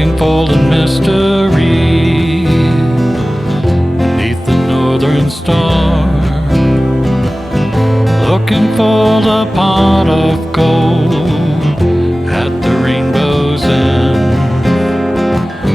looking for the mystery beneath the northern star, looking for the pot of gold at the rainbow's end,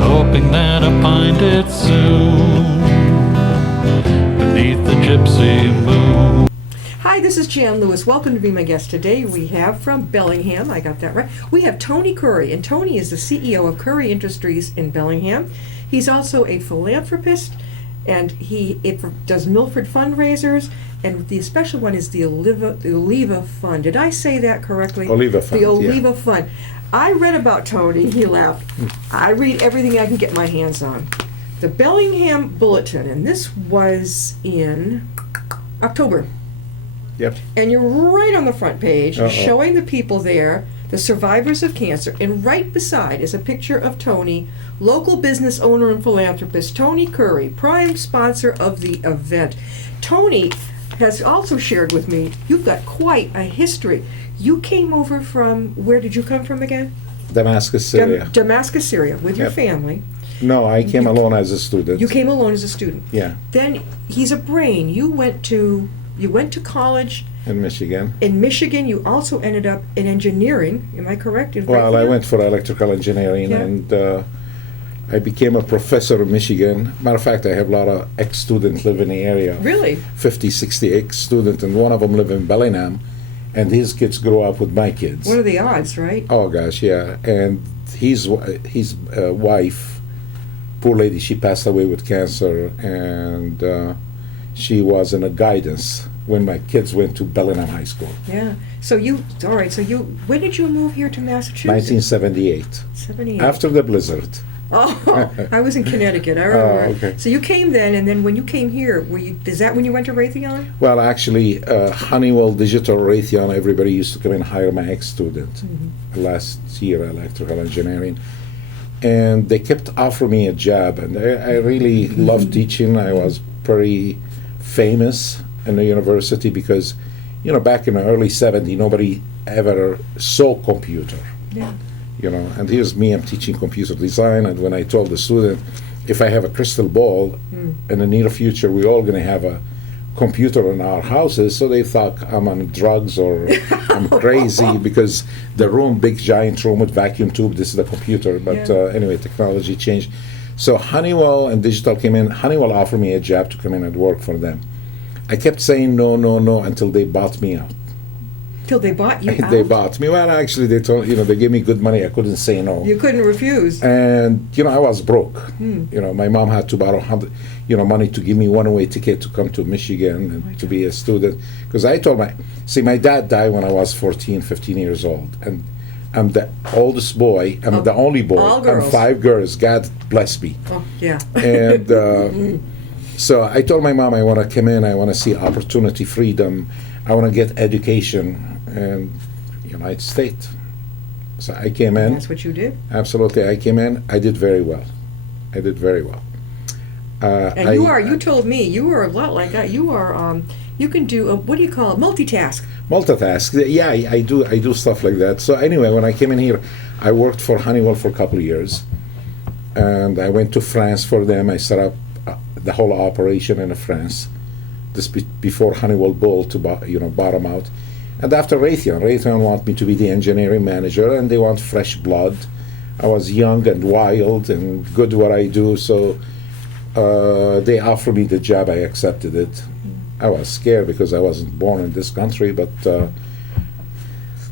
hoping that I find it soon beneath the gypsy moon. Hi, this is Jan Lewis. Welcome to be my guest today. We have from Bellingham, I got that right, we have Tony Khoury, and Tony is the CEO of Khoury Industries in Bellingham. He's also a philanthropist, and he does Milford fundraisers, and the special one is the Oliva Fund. Did I say that correctly? Oliva Fund, the Oliva yeah. Fund. I read about Tony, he laughed. I read everything I can get my hands on. The Bellingham Bulletin, and this was in October. Yep. And you're right on the front page, Uh-oh. showing the people there, the survivors of cancer, and right beside is a picture of Tony, local business owner and philanthropist, Tony Khoury, prime sponsor of the event. Tony has also shared with me, you've got quite a history. You came over from, where did you come from again? Damascus, Syria. Damascus, Syria, with your Yep. family. No, I came alone as a student. You came alone as a student. Yeah, Then, he's a brain. You went to college in Michigan. in Michigan. You also ended up in engineering. Am I correct? Well, I went for electrical engineering, Yeah. and I became a professor in Michigan. Matter of fact, I have a lot of ex-students live in the area. Really? 50, 60 ex-students, and one of them live in Bellingham, and his kids grew up with my kids. What are the odds, right? Oh gosh, yeah. And his wife, poor lady, she passed away with cancer, and she was in a guidance when my kids went to Bellingham High School. Yeah. So all right, when did you move here to Massachusetts? 1978, 78. after the blizzard. Oh, I was in Connecticut. I remember. Oh, okay. So you came then, and then when you came here, is that when you went to Raytheon? Well, actually, Honeywell Digital Raytheon, everybody used to come and hire my ex-student last year, electrical engineering. And they kept offering me a job, and I really loved teaching. I was pretty famous in the university because, back in the early 70s, nobody ever saw computer. Yeah. And here's me, I'm teaching computer design, and when I told the student, if I have a crystal ball, in the near future, we're all going to have a computer in our houses, so they thought I'm on drugs or I'm crazy because the room, big giant room with vacuum tube, this is the computer. But anyway, technology changed. So Honeywell and Digital came in. Honeywell offered me a job to come in and work for them. I kept saying no, no, no until they bought me out. Till they bought you out? They bought me. Well, actually, they told they gave me good money. I couldn't say no. You couldn't refuse. And I was broke. My mom had to borrow money to give me one-way ticket to come to Michigan and to be a student. Because I told my dad died when I was 14, 15 years old, and I'm the oldest boy. I'm the only boy. All girls. I'm 5 girls. God bless me. Oh, yeah. And so I told my mom I want to come in. I want to see opportunity, freedom. I want to get education in United States. So I came in. That's what you did? Absolutely, I came in. I did very well. And you told me, you were a lot like that. You are, you can do, what do you call it, multitask. Multitask. Yeah, I do stuff like that. So anyway, when I came in here, I worked for Honeywell for a couple of years. And I went to France for them. I set up the whole operation in France. This before Honeywell bought to bottom out. And after Raytheon want me to be the engineering manager, and they want fresh blood. I was young and wild and good what I do, so they offered me the job. I accepted it. I was scared because I wasn't born in this country, but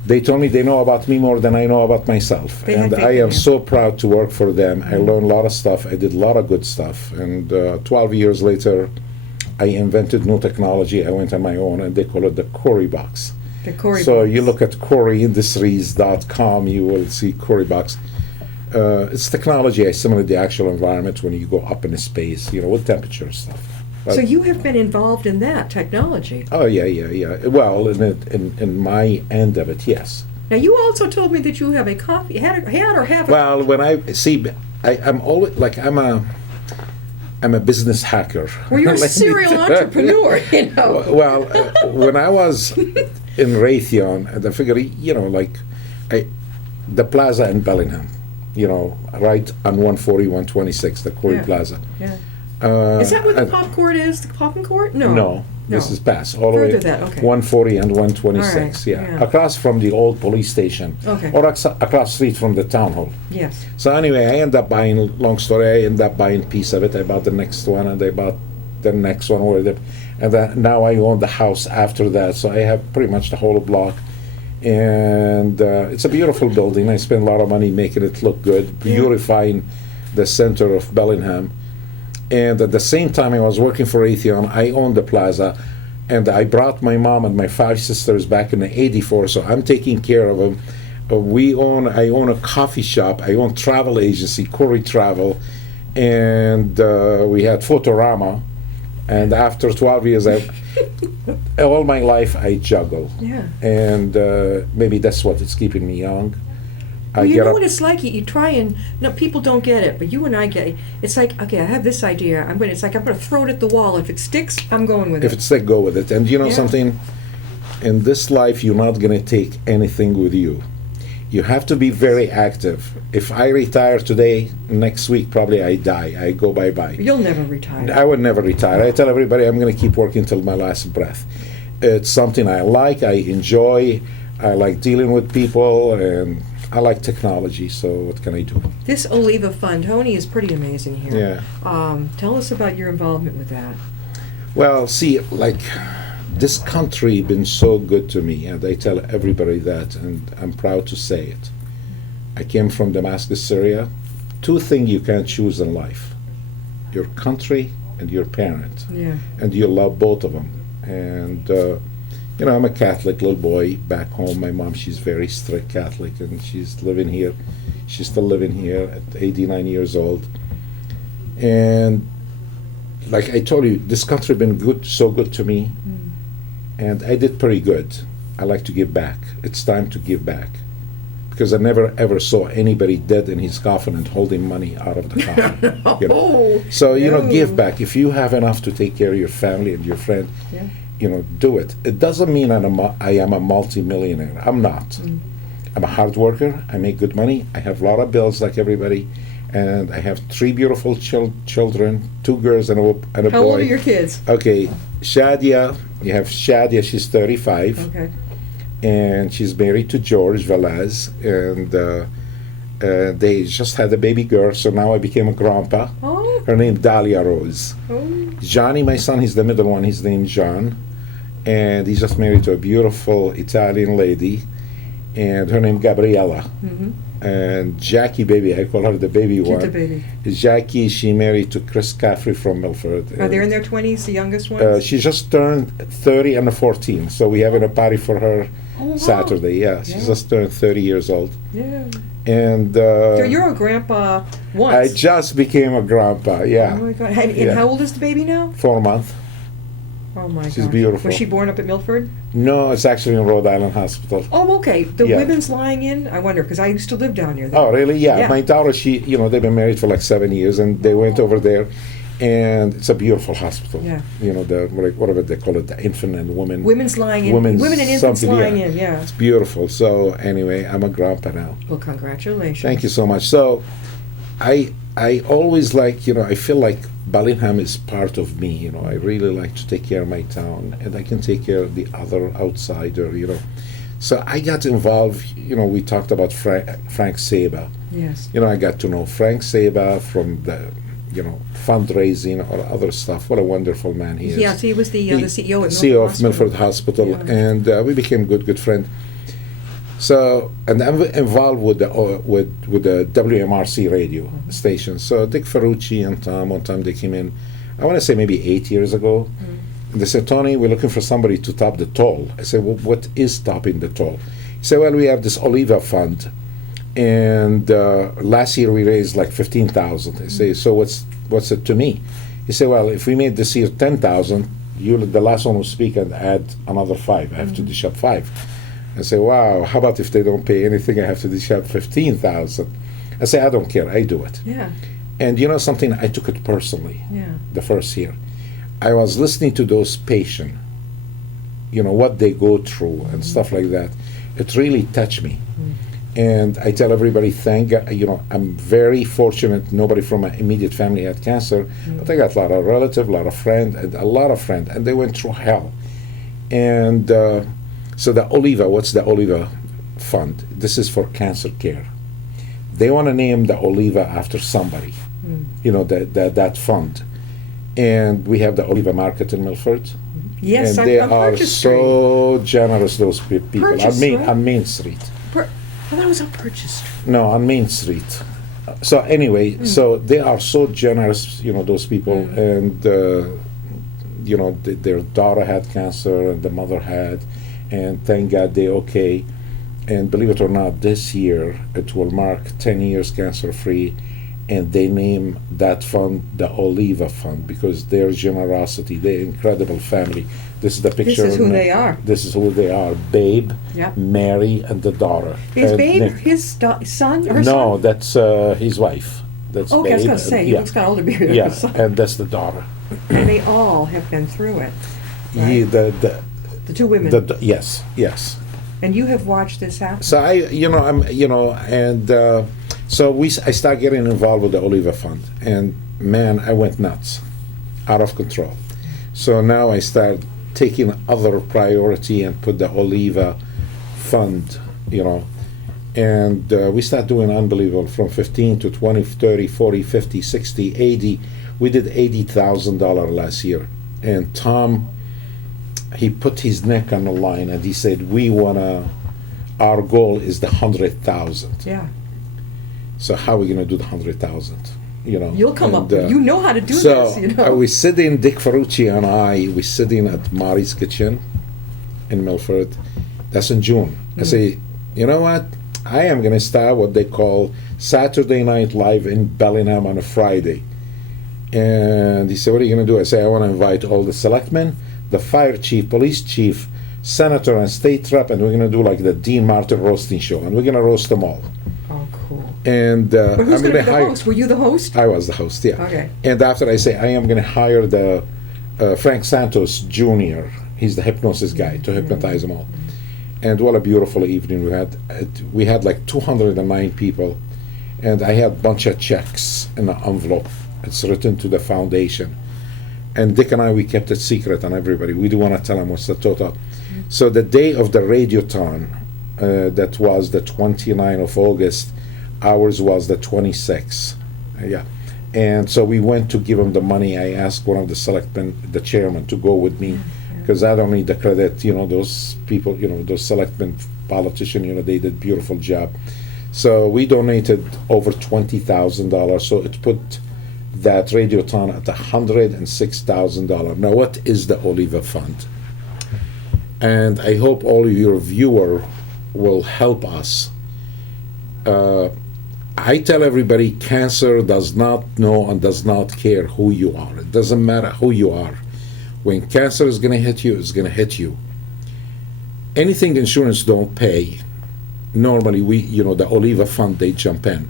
they told me they know about me more than I know about myself. And I am so proud to work for them. I learned a lot of stuff. I did a lot of good stuff. And 12 years later, I invented new technology. I went on my own, and they call it the Khoury box. The Khoury so box. You look at KhouryIndustries.com, you will see Khoury box. It's technology. I simulate the actual environment when you go up in space, with temperature stuff. So you have been involved in that technology. Oh yeah. Well, in my end of it, yes. Now you also told me that you have a coffee. Had or have a. Well, when I see, I'm always like I'm a business hacker. Well, you're a serial entrepreneur, Well, when I was in Raytheon, and I figured, the plaza in Bellingham, right on 140, 126, the Khoury Yeah. Plaza. Yeah. Uh, Is that where the and- pop court is? The popping court? No. No, this is past, all the way Further that, okay. 140 and 126, All right, yeah. across from the old police station, Okay. or across the street from the town hall. Yes. So anyway, I end up buying, long story, I end up buying a piece of it. I bought the next one, and I bought the next one, and then now I own the house after that, so I have pretty much the whole block. And it's a beautiful building. I spent a lot of money making it look good, beautifying the center of Bellingham. And at the same time I was working for Raytheon, I owned the plaza, and I brought my mom and my 5 sisters back in '84, so I'm taking care of them. I own a coffee shop, I own travel agency, Khoury Travel, and we had Photorama. And after 12 years, all my life I juggle. Yeah. And maybe that's what is keeping me young. Well, you know what it's like. You try and no, people don't get it, but you and I get it. It's like, okay, I have this idea. It's like I'm going to throw it at the wall. If it sticks, I'm going with it. If it's sick, go with it. And you know Yeah. something? In this life, you're not going to take anything with you. You have to be very active. If I retire today, next week probably I die. I go bye-bye. You'll never retire. I would never retire. I tell everybody I'm going to keep working till my last breath. It's something I like, I enjoy. I like dealing with people, and I like technology, so what can I do? This Oliva Fund, Tony, is pretty amazing here. Yeah. Tell us about your involvement with that. Well, see, like, this country been so good to me, and I tell everybody that, and I'm proud to say it. I came from Damascus, Syria. 2 things you can't choose in life: your country and your parent. Yeah. And you love both of them. And I'm a Catholic little boy back home. My mom, she's very strict Catholic, and she's living here. She's still living here at 89 years old. And like I told you, this country been good, so good to me, and I did pretty good. I like to give back. It's time to give back, because I never ever saw anybody dead in his coffin and holding money out of the coffin. So give back. If you have enough to take care of your family and your friend, do it. It doesn't mean I am a multi-millionaire. I'm not. I'm a hard worker. I make good money. I have a lot of bills like everybody, and I have 3 beautiful children, 2 girls and a boy. How old are your kids? Okay, Shadia. You have Shadia. She's 35. Okay. And she's married to George Velez, and they just had a baby girl, so now I became a grandpa. Oh. Her name Dahlia Rose. Oh. Johnny, my son, he's the middle one, his name John, and he's just married to a beautiful Italian lady, and her name Gabriella. Mm-hmm. And Jackie, baby, I call her the baby Keep one. the baby. Jackie, she married to Chris Caffrey from Milford. Are they in their 20s, the youngest ones? She just turned 30 and 14, so we're having a party for her Oh, wow. Saturday. Yeah, she just turned 30 years old. Yeah. And So you're a grandpa once. I just became a grandpa. Yeah, Oh my God. And Yeah. how old is the baby now? 4 months. Oh my God. She's beautiful. Was she born up at Milford? No, it's actually in Rhode Island Hospital. Oh, okay. The Yeah. women's lying in? I wonder, because I used to live down near there. Oh, really? Yeah. Yeah. My daughter, they've been married for like 7 years, and they went over there, and it's a beautiful hospital. Yeah. Whatever they call it, the infant and women. Women's lying in. Women's Women and infants something, lying yeah. in, yeah. It's beautiful. So anyway, I'm a grandpa now. Well, congratulations. Thank you so much. So, I always I feel like Bellingham is part of me. I really like to take care of my town, and I can take care of the other outsider. So I got involved. We talked about Frank Saba. Yes. I got to know Frank Saba from the fundraising or other stuff. What a wonderful man he is. Yes, he was the CEO at CEO of Milford Milford Hospital, Yeah. and we became good friends. So, and I'm involved with the WMRC radio station. So Dick Ferrucci and Tom, one time they came in, I want to say maybe 8 years ago. And they said, Tony, we're looking for somebody to top the toll. I said, well, what is topping the toll? He said, well, we have this Oliva Fund, and last year we raised like 15,000. I say, so what's it to me? He said, well, if we made this year 10,000, the last one will speak and add another 5. I have to dish up 5. I say, wow, how about if they don't pay anything, I have to dish out 15,000. I say, I don't care, I do it. Yeah. And you know something, I took it personally Yeah. the first year. I was listening to those patients, what they go through and stuff like that. It really touched me. And I tell everybody, thank God, I'm very fortunate. Nobody from my immediate family had cancer, but I got a lot of relatives, a lot of friends, and they went through hell. And so the Oliva, what's the Oliva Fund? This is for cancer care. They want to name the Oliva after somebody, that fund. And we have the Oliva Market in Milford. Yes, and they on are Purchase so generous, those people. Purchase, right? On Main Street. I thought it was on Purchase Street. No, on Main Street. So anyway, so they are so generous, those people, and their daughter had cancer and the mother had, and thank God they're okay. And believe it or not, this year it will mark 10 years cancer-free, and they name that fund the Oliva Fund because their generosity, their incredible family. This is the picture. This is who they are. This is who they are. Babe, Yep. Mary, and the daughter. Is And Babe Nick. his son or No, son? that's his wife. That's Okay, I was Babe, going to say, and- he looks kind of older than yeah, his son. and that's the daughter. And they all have been through it. Right? He, The two women. yes. And you have watched this happen. So I start getting involved with the Oliva Fund, and man, I went nuts, out of control. So now I start taking other priority and put the Oliva Fund, and we start doing unbelievable from 15 to 20, 30, 40, 50, 60, 80. We did $80,000 last year, and Tom, he put his neck on the line and he said, our goal is the 100,000. Yeah. So how are we going to do the 100,000? You'll come up. And, You know how to do so this, we sitting, Dick Ferrucci and I, we sitting at Mari's Kitchen in Milford. That's in June. I say, you know what? I am going to start what they call Saturday Night Live in Bellingham on a Friday. And he said, what are you going to do? I say, I want to invite all the selectmen, the fire chief, police chief, senator, and state rep, and we're going to do like the Dean Martin roasting show, and we're going to roast them all. Oh, cool. And But who's I'm going to going be to the hire. host? Were you the host? I was the host, yeah. Okay. And after I say, I am going to hire the Frank Santos Jr. He's the hypnosis guy to hypnotize them all. And what a beautiful evening we had. We had like 209 people, and I had a bunch of checks in an envelope. It's written to the foundation. And Dick and I, we kept it secret on everybody. We didn't want to tell them what's the total. So the day of the Radiothon, that was the 29th of August, ours was the 26th. Yeah. And so we went to give him the money. I asked one of the selectmen, the chairman, to go with me, because I don't need the credit. Those people, those selectmen, politicians, they did beautiful job. So we donated over $20,000. So it put that Radiothon at $106,000. Now, what is the Oliva Fund? And I hope all of your viewer will help us. I tell everybody, cancer does not know and does not care who you are. It doesn't matter who you are. When cancer is going to hit you, it's going to hit you. Anything insurance don't pay, normally the Oliva Fund, they jump in.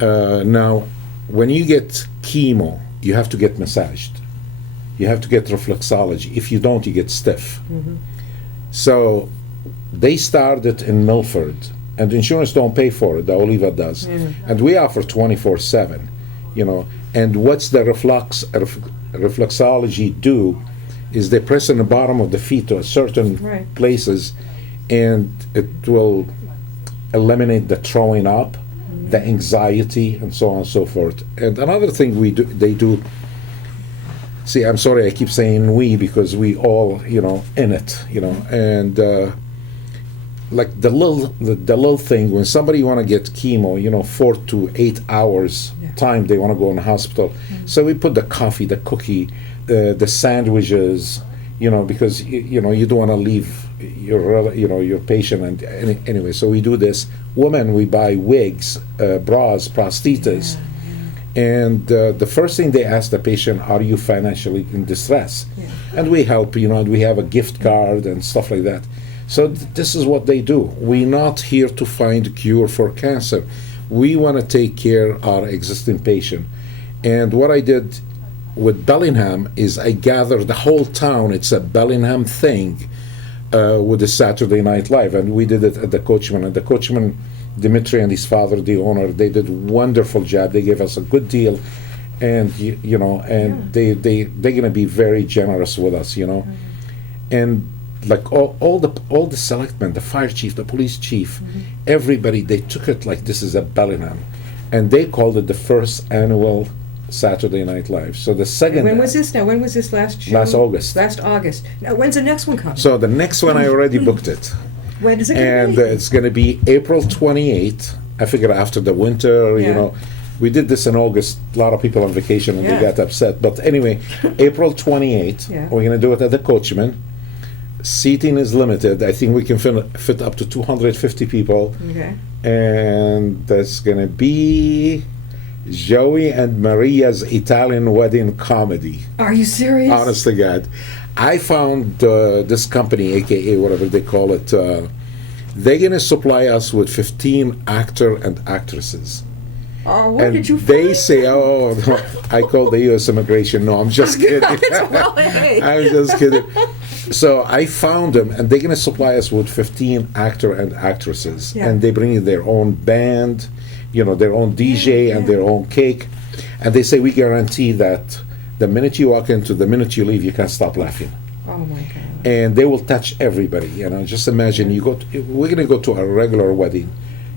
Now, when you get chemo, you have to get massaged. You have to get reflexology. If you don't, you get stiff. So they started in Milford, and insurance don't pay for it. The Oliva does, and we offer 24/7. And what's the reflexology do? Is they press on the bottom of the feet to certain places, and it will eliminate the throwing up, the anxiety, and so on and so forth. And another thing they do. See, I'm sorry I keep saying we, because we all, in it, and like the little thing, when somebody want to get chemo, 4 to 8 hours time they want to go in the hospital. So we put the coffee, the cookie, the sandwiches, because you don't want to leave your patient. And anyway, so we do this. Women, we buy wigs, bras, prosthetas. And the first thing they ask the patient, are you financially in distress? And we help, and we have a gift card and stuff like that. So this is what they do. We're not here to find a cure for cancer. We want to take care of our existing patient. And what I did with Bellingham is I gathered the whole town. It's a Bellingham thing with the Saturday Night Live. And we did it at the Coachman. And the Coachman Dimitri and his father, the owner, they did a wonderful job. They gave us a good deal, and they're gonna be very generous with us, and like all the selectmen, the fire chief, the police chief, everybody, they took it like this is a Bellingham, and they called it the first annual Saturday Night Live. So the second. When was this now? When was this last June? Last August. Last August. Now, when's the next one coming? So the next one I already booked it. When is it going And to be? it's going to be April 28th. I figure after the winter, Yeah. we did this in August. A lot of people on vacation and Yeah. they got upset. But anyway, April 28th, Yeah. we're going to do it at the Coachman. Seating is limited. I think we can fit up to 250 people. Okay. And that's going to be Joey and Maria's Italian wedding comedy. Are you serious? Honest to God. I found this company, AKA whatever they call it, they're going to supply us with 15 actor and actresses. Oh, where And did you they find say, them? oh, no, I called the U.S. Immigration. No, I'm just kidding. Well, hey. I'm just kidding. So I found them, and they're going to supply us with 15 actor and actresses. Yeah. And they bring in their own band, their own DJ and yeah. their own cake. And they say, we guarantee that the minute you walk in to the minute you leave, you can't stop laughing. Oh, my God. And they will touch everybody. Just imagine we're going to go to a regular wedding.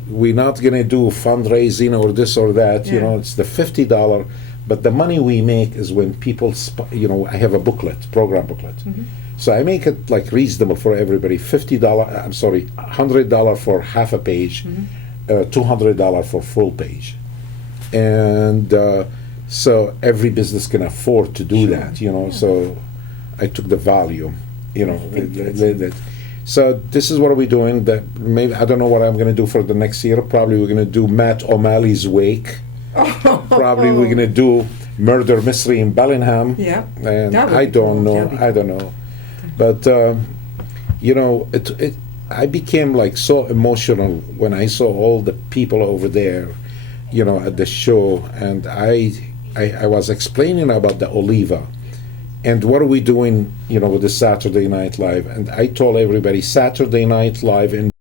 We're not going to do fundraising or this or that. Yeah. It's the $50, but the money we make is when people, I have a program booklet. Mm-hmm. So I make it like reasonable for everybody. $100 for half a page, $200 for full page, and so every business can afford to do Sure. that. Yeah. So I took the value. think that. So this is what we're doing. That maybe I don't know what I'm going to do for the next year. Probably we're going to do Matt O'Malley's wake. Probably we're going to do Murder Mystery in Bellingham. Yeah. And That would I be don't cool. know. That'd be I don't know. But I became like so emotional when I saw all the people over there, at the show, and I was explaining about the Oliva. And what are we doing, with the Saturday Night Live? And I told everybody, Saturday Night Live in